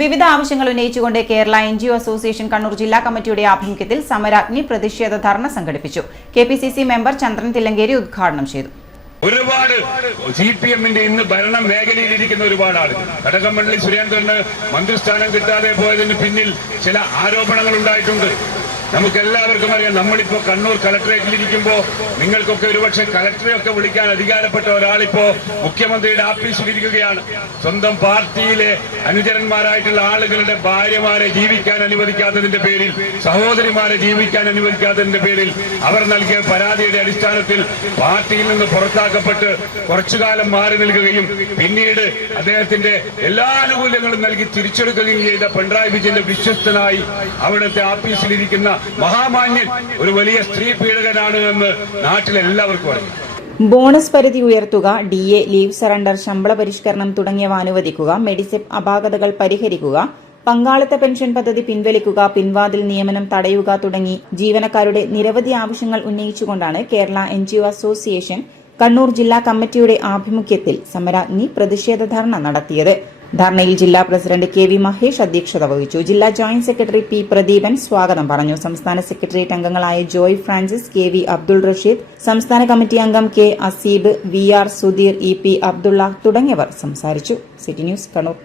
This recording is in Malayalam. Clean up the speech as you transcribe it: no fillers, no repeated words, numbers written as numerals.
വിവിധ ആവശ്യങ്ങൾ ഉന്നയിച്ചുകൊണ്ട് കേരള NGO അസോസിയേഷൻ കണ്ണൂർ ജില്ലാ കമ്മിറ്റിയുടെ ആഭിമുഖ്യത്തിൽ സമരാഗ്നി പ്രതിഷേധ ധർണ സംഘടിപ്പിച്ചു. KPCC മെമ്പർ ചന്ദ്രൻ തില്ലങ്കേരി ഉദ്ഘാടനം ചെയ്തു. ഒരുപാട് CPM-ന്റെ ഇന്ന് ഭരണ മേഖലയിലിരിക്കുന്ന ഒരുപാട് ആളുകൾ കടകംപള്ളി സുരേന്ദ്രന് മന്ത്രിസ്ഥാനം കിട്ടാതെ പോയതിന് പിന്നിൽ ചില ആരോപണങ്ങൾ ഉണ്ടായിട്ടുണ്ട്. നമുക്കെല്ലാവർക്കും അറിയാം. നമ്മളിപ്പോ കണ്ണൂർ കളക്ടറേറ്റിലിരിക്കുമ്പോൾ നിങ്ങൾക്കൊക്കെ ഒരുപക്ഷെ കളക്ടറെയൊക്കെ വിളിക്കാൻ അധികാരപ്പെട്ട ഒരാളിപ്പോ മുഖ്യമന്ത്രിയുടെ ആഫീസിലിരിക്കുകയാണ്. സ്വന്തം പാർട്ടിയിലെ അനുചരന്മാരായിട്ടുള്ള ആളുകളുടെ ഭാര്യമാരെ ജീവിക്കാൻ അനുവദിക്കാത്തതിന്റെ പേരിൽ, സഹോദരിമാരെ ജീവിക്കാൻ അനുവദിക്കാത്തതിന്റെ പേരിൽ അവർ നൽകിയ പരാതിയുടെ അടിസ്ഥാനത്തിൽ പാർട്ടിയിൽ നിന്ന് പുറത്താക്കപ്പെട്ട് കുറച്ചുകാലം മാറി നിൽക്കുകയും പിന്നീട് അദ്ദേഹത്തിന്റെ എല്ലാ ആനുകൂല്യങ്ങളും നൽകി തിരിച്ചെടുക്കുകയും ചെയ്ത പിണറായി വിജയന്റെ വിശ്വസ്തനായി അവിടുത്തെ ആഫീസിലിരിക്കുന്ന മഹാമാന്യൻ ഒരു വലിയ സ്ത്രീ പീഡകനാണ് എന്ന് നാട്ടിലെല്ലാവർക്കും അറിയാം. ബോണസ് പരിധി ഉയർത്തുക, DA, ലീവ് സറണ്ടർ, ശമ്പള പരിഷ്കരണം തുടങ്ങിയവ അനുവദിക്കുക, മെഡിസെപ് അപാകതകൾ പരിഹരിക്കുക, പങ്കാളിത്ത പെൻഷൻ പദ്ധതി പിൻവലിക്കുക, പിൻവാതിൽ നിയമനം തടയുക തുടങ്ങി ജീവനക്കാരുടെ നിരവധി ആവശ്യങ്ങൾ ഉന്നയിച്ചുകൊണ്ടാണ് കേരള NGO അസോസിയേഷൻ കണ്ണൂർ ജില്ലാ കമ്മിറ്റിയുടെ ആഭിമുഖ്യത്തിൽ സമരാഗ്നി പ്രതിഷേധ ധർണ നടത്തിയത്. ധർണയിൽ ജില്ലാ പ്രസിഡന്റ് KV മഹേഷ് അധ്യക്ഷത വഹിച്ചു. ജില്ലാ ജോയിന്റ് സെക്രട്ടറി P പ്രദീപൻ സ്വാഗതം പറഞ്ഞു. സംസ്ഥാന സെക്രട്ടേറിയറ്റ് അംഗങ്ങളായ ജോയ് ഫ്രാൻസിസ്, KV അബ്ദുൾ റഷീദ്, സംസ്ഥാന കമ്മിറ്റി അംഗം K Aseeb, VR Sudheer, EP Abdulla തുടങ്ങിയവർ സംസാരിച്ചു. City news Kannur.